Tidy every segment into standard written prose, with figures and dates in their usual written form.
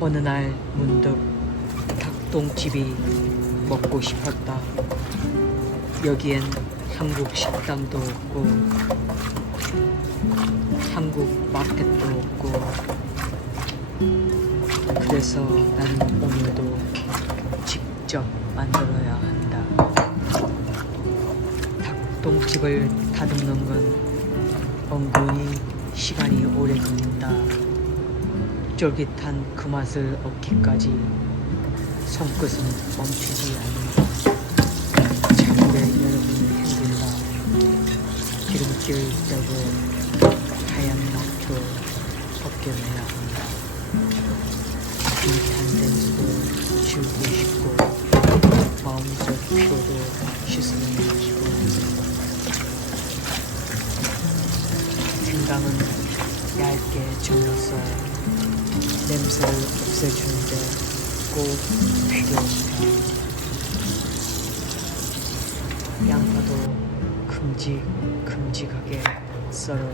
어느 날 문득 닭똥집이 먹고 싶었다. 여기엔 한국 식당도 없고 한국 마켓도 없고, 그래서 나는 오늘도 직접 만들어야 한다. 닭똥집을 다듬는 건 은근히 시간이 오래 걸린다. 쫄깃한 그 맛을 얻기까지 손끝은 멈추지 않는다. 참으로 여러분 힘들다. 기름길 빼고 하얀 막도 벗겨내야 한다. 비탄 냄새도 지우고 싶고 마음속 피로도 씻어내고, 생강은 얇게 절여서 냄새를 없애주는데 꼭 필요합니다. 양파도 큼직하게 썰어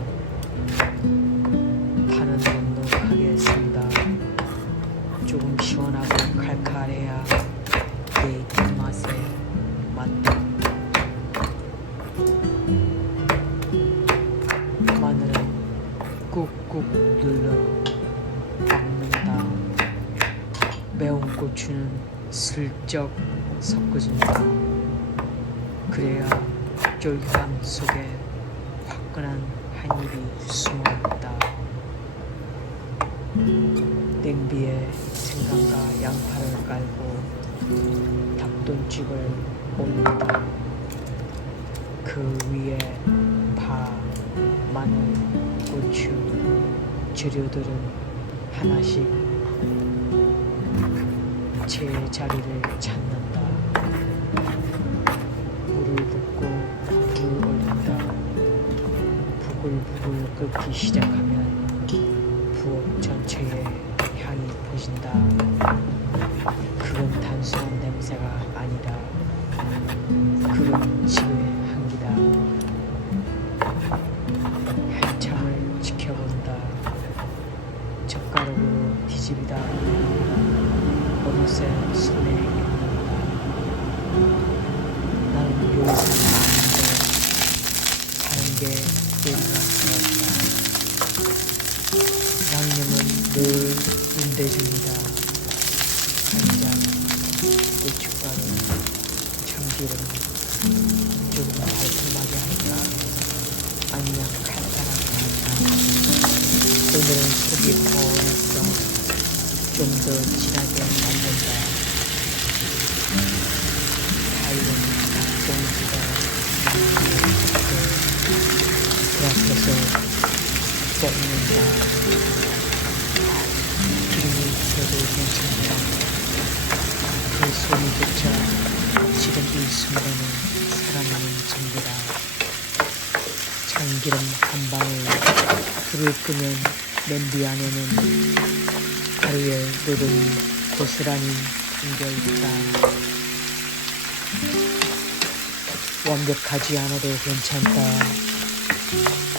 파는 넉넉하게 쓴다. 조금 시원하고 칼칼해야 내 입맛에 맞다. 마늘은 꾹꾹 눌러 닦는다. 매운 고추는 슬쩍 섞어준다. 그래야 쫄깃함 속에 화끈한 한 입이 숨어있다. 냄비에 생강과 양파를 깔고 닭똥집을 올린다. 그 위에 파, 마늘, 고추, 재료들은 하나씩 제자리를 찾는다. 물을 붓고 불을 올린다. 부글부글 끓기 시작하면 부엌 전체에 향이 퍼진다. 그건 단순한 냄새가 아니다. 그건 집의 향기다. 한참을 지켜본다. 젓가락으로 뒤집이다. 어느새 손에 익는다. 나는 요리사는 아닌데 사는 게 요리가 되었다. 양념은 늘 문대줍니다. 간장, 고춧가루, 참기름, 조금 달콤하게 할까? 아니면 칼칼하게 할까? 오늘은 속이 허해서 좀 더 진하게 만든다. 다이는 닭똥지가 그 앞에서 뻗는다. 기름이 튀어도 괜찮다. 그 소리조차 지금 이 순간은 살아나는 전부다. 참기름 한 방울, 불을 끄면 냄비 안에는 하루의 노동이 고스란히 담겨있다. 완벽하지 않아도 괜찮다.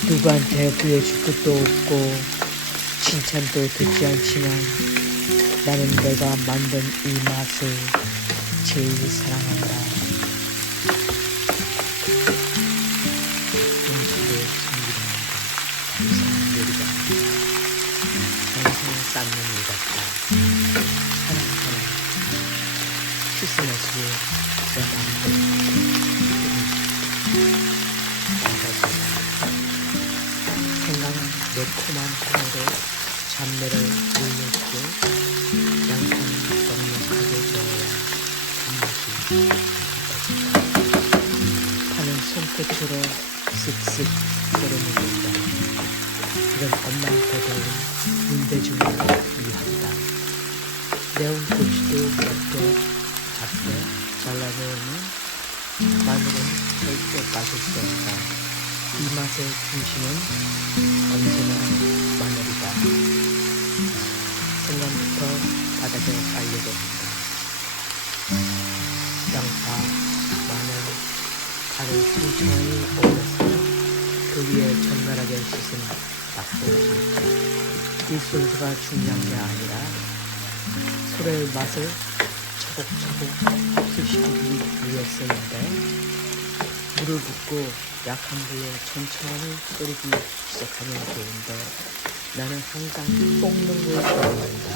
누구한테 보여줄 것도 없고 칭찬도 듣지 않지만 나는 내가 만든 이 맛을 제일 사랑한다. 음식에 참기름은 감사한 요리가 생선을 삶는 일 같다. 사랑하는 키스머스에 내 만든 생강은 매콤한 콩으로 잡내를 물렸고, 양파는 넉넉하게 저어야 단맛이 느껴진다. 파는 손끝으로 쓱쓱 썰어먹는다. 이건 엄마한테 배운 문대중을 위한다. 매운 고추도 몇 개 작게 잘라내면 마늘은 절대 빠질 수 없다. 이 맛의 중심은 언제나 마늘이다. 생강부터 바닥에 깔려듭니다. 양파, 마늘, 파를 천천히 올려서 그 위에 적나라하게 씻은 닭똥집. 이 소스가 중요한 게 아니라 소래의 맛을 차곡차곡 흡수시키기 위해서인데 물을 붓고 약한 불에 천천히 끓이기 시작하면 좋은데 나는 항상 볶는 걸 좋아한다.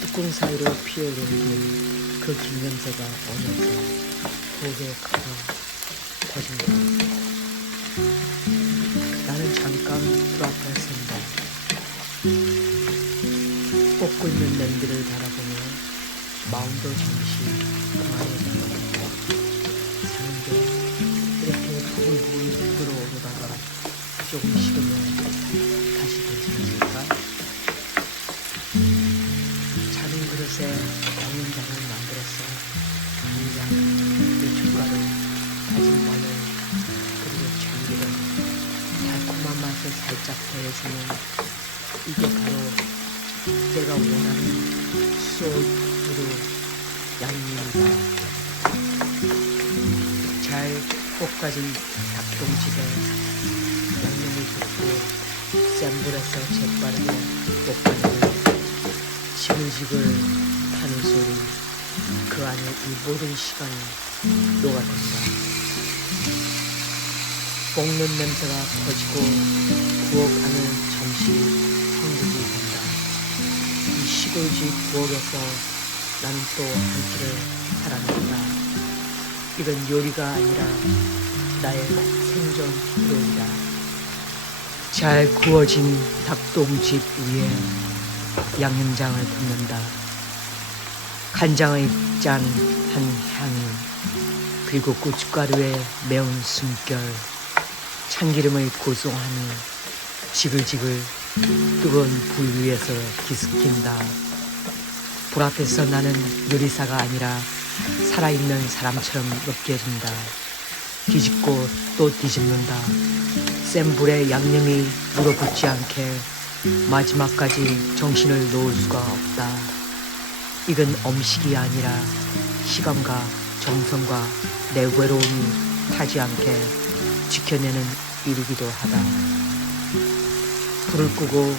뚜껑 사이로 피어오르는 그 긴 냄새가 어느새 독에 가득 퍼진다. 나는 잠깐 불 앞에 선다. 볶고 있는 냄비를 바라보며 마음도 잠시 평안에 들어간다. 사는 게 이렇게 부글부글 끓어오르다가 조금 식으면 다시 괜찮을까? 작은 그릇에 양념장을 만들어서 간장, 고춧가루, 다진 마늘, 그리고 참기름, 달콤한 맛을 살짝 더해주면 이게 바로 내가 원하는 소울푸드 양념이다. 잘 볶아진 닭똥집에 양념을 붓고 센 불에서 재빠르게 볶아내면 지글지글 하는 소리, 그 안에 이 모든 시간이 녹아든다. 볶는 냄새가 퍼지고 부엌 안은 잠시 황급이 된다. 이 시골집 부엌에서 나는 또 한 끼를 살아낸다. 이건 요리가 아니라 나의 생존 기록이다. 잘 구워진 닭똥집 위에 양념장을 붓는다. 간장의 짠한 향이, 그리고 고춧가루의 매운 숨결, 참기름의 고소함이 지글지글 뜨거운 불 위에서 기스킨다. 불 앞에서 나는 요리사가 아니라 살아있는 사람처럼 느껴진다. 뒤집고 또 뒤집는다. 센 불에 양념이 물어붙지 않게 마지막까지 정신을 놓을 수가 없다. 이건 음식이 아니라 시간과 정성과 내 외로움이 타지 않게 지켜내는 일이기도 하다. 불을 끄고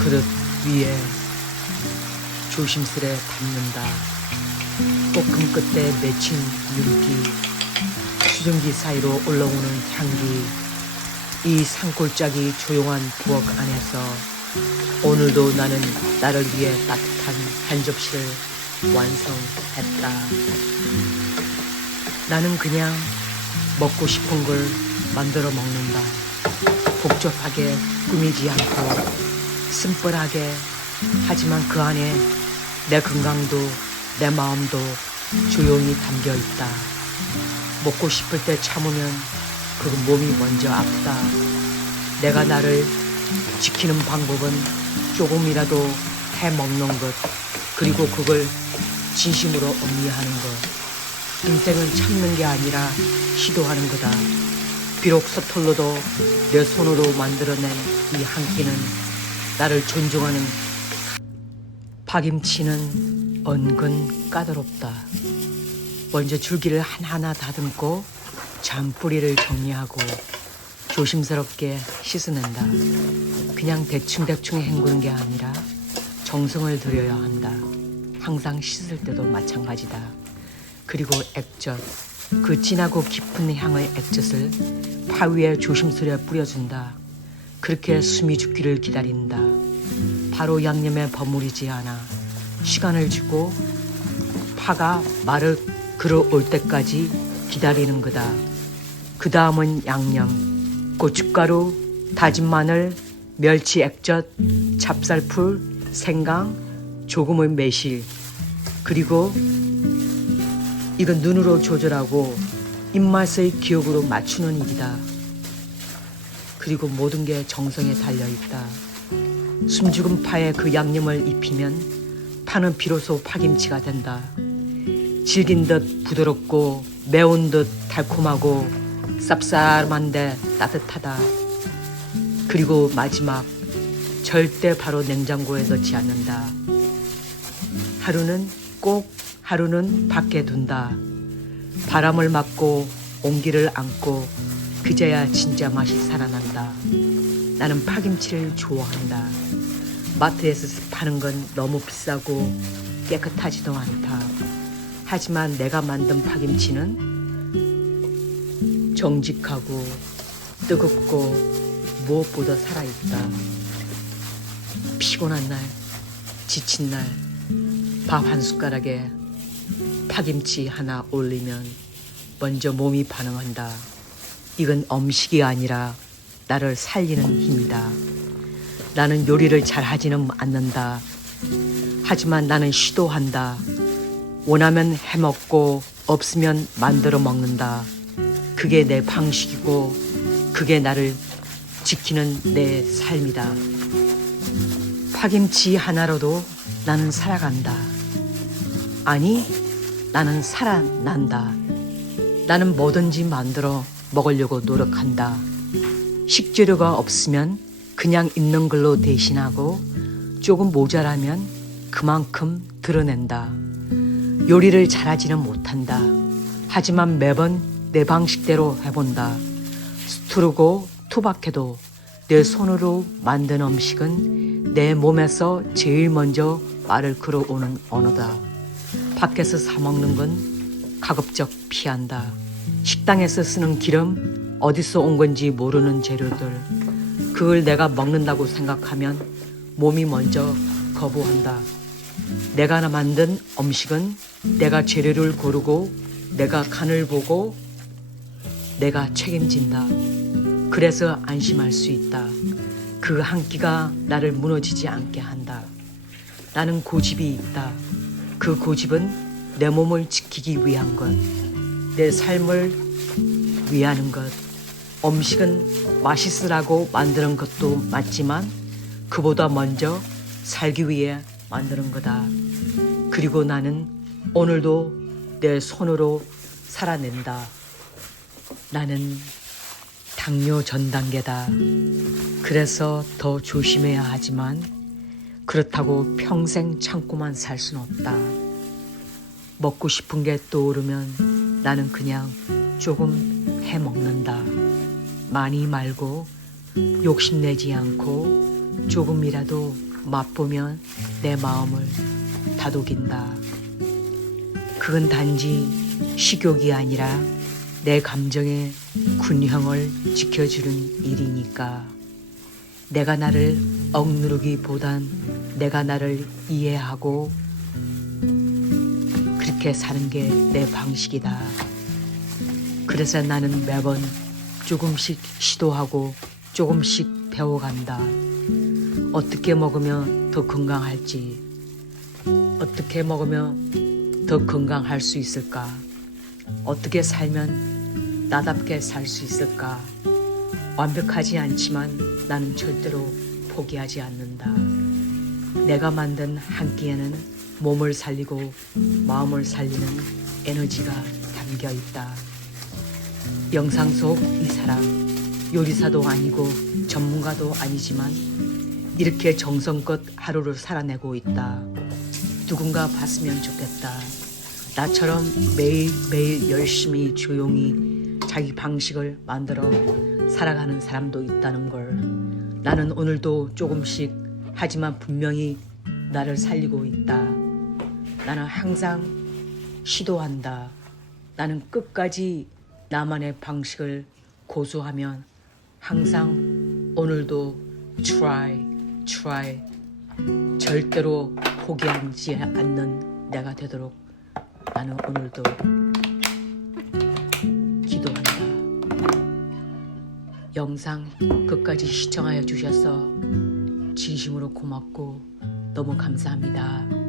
그릇 위에 조심스레 담는다. 볶음 끝에 맺힌 윤기, 수증기 사이로 올라오는 향기, 이 산골짜기 조용한 부엌 안에서 오늘도 나는 나를 위해 따뜻한 한 접시를 완성했다. 나는 그냥 먹고 싶은 걸 만들어 먹는다. 복잡하게 꾸미지 않고 심플하게, 하지만 그 안에 내 건강도 내 마음도 조용히 담겨 있다. 먹고 싶을 때 참으면 그 몸이 먼저 아프다. 내가 나를 지키는 방법은 조금이라도 해 먹는 것, 그리고 그걸 진심으로 음미하는 것. 인생은 참는 게 아니라 시도하는 거다. 비록 서툴러도 내 손으로 만들어낸 이 한 끼는 나를 존중하는. 파김치는 은근 까다롭다. 먼저 줄기를 하나하나 다듬고 잔뿌리를 정리하고 조심스럽게 씻어낸다. 그냥 대충대충 헹구는 게 아니라 정성을 들여야 한다. 항상 씻을 때도 마찬가지다. 그리고 액젓, 그 진하고 깊은 향의 액젓을 파 위에 조심스레 뿌려준다. 그렇게 숨이 죽기를 기다린다. 바로 양념에 버무리지 않아 시간을 주고 파가 말을 걸어올 때까지 기다리는 거다. 그 다음은 양념, 고춧가루, 다진 마늘, 멸치 액젓, 찹쌀풀, 생강, 조금의 매실, 그리고 이건 눈으로 조절하고 입맛의 기억으로 맞추는 일이다. 그리고 모든 게 정성에 달려있다. 숨죽은 파에 그 양념을 입히면 파는 비로소 파김치가 된다. 질긴 듯 부드럽고 매운 듯 달콤하고 쌉싸름한데 따뜻하다. 그리고 마지막, 절대 바로 냉장고에 넣지 않는다. 하루는 밖에 둔다. 바람을 맞고 온기를 안고 그제야 진짜 맛이 살아난다. 나는 파김치를 좋아한다. 마트에서 파는 건 너무 비싸고 깨끗하지도 않다. 하지만 내가 만든 파김치는 정직하고 뜨겁고 무엇보다 살아있다. 피곤한 날, 지친 날, 밥 한 숟가락에 파김치 하나 올리면 먼저 몸이 반응한다. 이건 음식이 아니라 나를 살리는 힘이다. 나는 요리를 잘하지는 않는다. 하지만 나는 시도한다. 원하면 해먹고 없으면 만들어 먹는다. 그게 내 방식이고 그게 나를 지키는 내 삶이다. 파김치 하나로도 나는 살아간다. 아니, 나는 살아난다. 나는 뭐든지 만들어 먹으려고 노력한다. 식재료가 없으면 그냥 있는 걸로 대신하고 조금 모자라면 그만큼 드러낸다. 요리를 잘하지는 못한다. 하지만 매번 내 방식대로 해본다. 스트르고 투박해도 내 손으로 만든 음식은 내 몸에서 제일 먼저 말을 걸어오는 언어다. 밖에서 사 먹는 건 가급적 피한다. 식당에서 쓰는 기름, 어디서 온 건지 모르는 재료들, 그걸 내가 먹는다고 생각하면 몸이 먼저 거부한다. 내가 만든 음식은 내가 재료를 고르고 내가 간을 보고 내가 책임진다. 그래서 안심할 수 있다. 그 한 끼가 나를 무너지지 않게 한다. 나는 고집이 있다. 그 고집은 내 몸을 지키기 위한 것, 내 삶을 위하는 것. 음식은 맛있으라고 만드는 것도 맞지만 그보다 먼저 살기 위해 만드는 거다. 그리고 나는 오늘도 내 손으로 살아낸다. 나는 당뇨 전 단계다. 그래서 더 조심해야 하지만 그렇다고 평생 참고만 살 순 없다. 먹고 싶은 게 떠오르면 나는 그냥 조금 해 먹는다. 많이 말고 욕심내지 않고 조금이라도 맛보면 내 마음을 다독인다. 그건 단지 식욕이 아니라 내 감정의 균형을 지켜주는 일이니까. 내가 나를 억누르기보단 내가 나를 이해하고 그렇게 사는 게 내 방식이다. 그래서 나는 매번 조금씩 시도하고 조금씩 배워간다. 어떻게 먹으면 더 건강할지, 어떻게 먹으면 더 건강할 수 있을까, 어떻게 살면 나답게 살 수 있을까. 완벽하지 않지만 나는 절대로 포기하지 않는다. 내가 만든 한 끼에는 몸을 살리고 마음을 살리는 에너지가 담겨 있다. 영상 속 이 사람, 요리사도 아니고 전문가도 아니지만 이렇게 정성껏 하루를 살아내고 있다. 누군가 봤으면 좋겠다. 나처럼 매일매일 열심히 조용히 자기 방식을 만들어 살아가는 사람도 있다는 걸. 나는 오늘도 조금씩, 하지만 분명히 나를 살리고 있다. 나는 항상 시도한다. 나는 끝까지 나만의 방식을 고수하면 항상 오늘도 try 절대로 포기하지 않는 내가 되도록 나는 오늘도 기도한다. 영상 끝까지 시청하여 주셔서 진심으로 고맙고 너무 감사합니다.